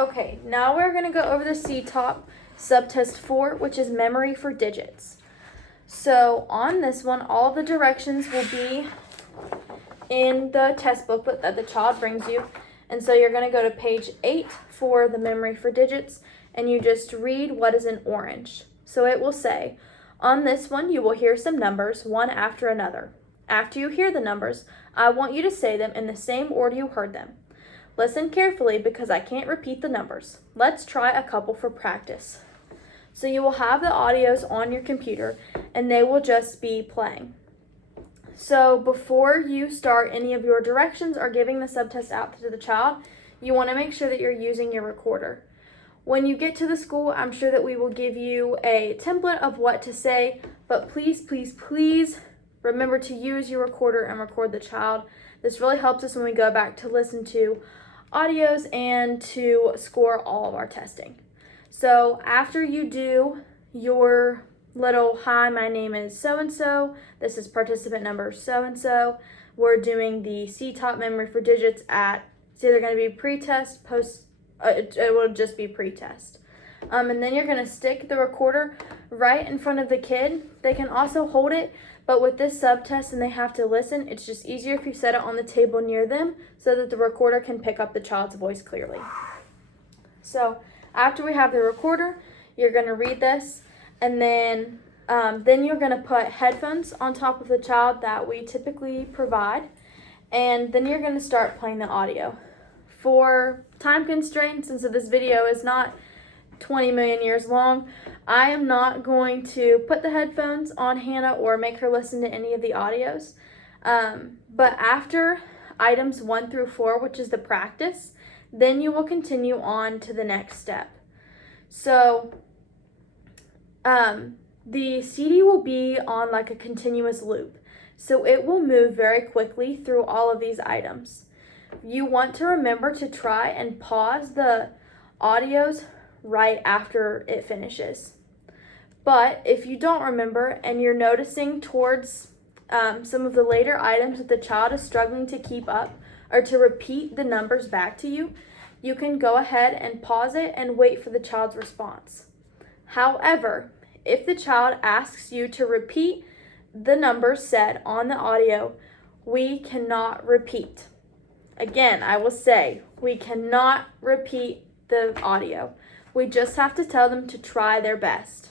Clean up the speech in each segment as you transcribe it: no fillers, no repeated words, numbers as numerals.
Okay, now we're going to go over the CTOPP subtest 4, which is memory for digits. So on this one, all the directions will be in the test booklet that the child brings you. And so you're going to go to page 8 for the memory for digits, and you just read what is in orange. So it will say, on this one, you will hear some numbers, one after another. After you hear the numbers, I want you to say them in the same order you heard them. Listen carefully because I can't repeat the numbers. Let's try a couple for practice. So you will have the audios on your computer and they will just be playing. So before you start any of your directions or giving the subtest out to the child, you want to make sure that you're using your recorder. When you get to the school, I'm sure that we will give you a template of what to say, but please, please, please remember to use your recorder and record the child. This really helps us when we go back to listen to audios and to score all of our testing. So after you do your little, hi, my name is so-and-so, this is participant number so-and-so, we're doing the CTOPP memory for digits at, it's either going to be pre-test, it will just be pre-test. And then you're going to stick the recorder right in front of the kid. They can also hold it, but with this subtest and they have to listen, it's just easier if you set it on the table near them so that the recorder can pick up the child's voice clearly. So after we have the recorder, you're going to read this, and then you're going to put headphones on top of the child that we typically provide, and then you're going to start playing the audio. For time constraints, and so this video is not 20 million years long, I am not going to put the headphones on Hannah or make her listen to any of the audios. But after items 1 through 4, which is the practice, then you will continue on to the next step. So the CD will be on like a continuous loop. So it will move very quickly through all of these items. You want to remember to try and pause the audios right after it finishes. But if you don't remember and you're noticing towards some of the later items that the child is struggling to keep up or to repeat the numbers back to you, you can go ahead and pause it and wait for the child's response. However, if the child asks you to repeat the numbers said on the audio, we cannot repeat. Again, I will say, we cannot repeat the audio. We just have to tell them to try their best.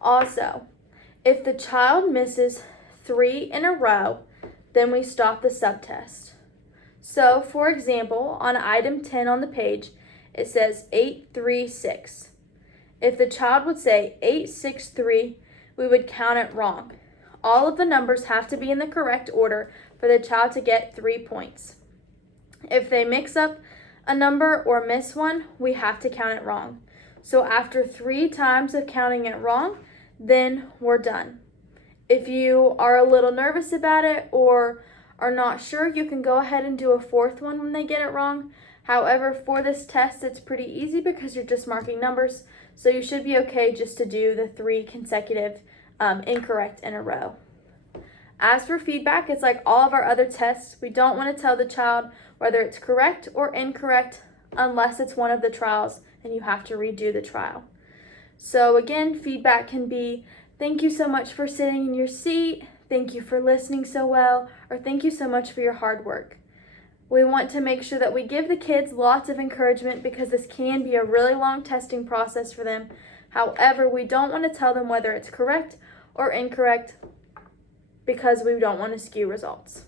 Also, if the child misses 3 in a row, then we stop the subtest. So, for example, on item 10 on the page, it says 836. If the child would say 863, we would count it wrong. All of the numbers have to be in the correct order for the child to get 3 points. If they mix up a number or miss one, we have to count it wrong. So after 3 times of counting it wrong, then we're done. If you are a little nervous about it or are not sure, you can go ahead and do a 4th one when they get it wrong. However, for this test, it's pretty easy because you're just marking numbers, so you should be okay just to do the 3 consecutive incorrect in a row. As for feedback, it's like all of our other tests. We don't want to tell the child whether it's correct or incorrect unless it's one of the trials and you have to redo the trial. So again, feedback can be, thank you so much for sitting in your seat, thank you for listening so well, or thank you so much for your hard work. We want to make sure that we give the kids lots of encouragement because this can be a really long testing process for them. However, we don't want to tell them whether it's correct or incorrect because we don't want to skew results.